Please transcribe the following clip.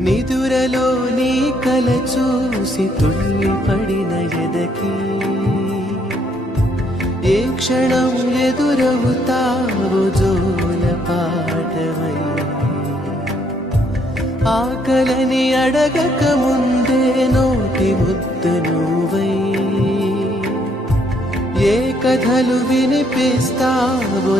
నిదురలో నీ కల చూసి తుళ్ళి పడిన ఎదకి ఏ క్షణం ఎదురవుతావు జోల పాటవై ఆకలని అడగక ముందే నోటి ముద్ద నువ్వై ఏ కథలు వినిపిస్తావో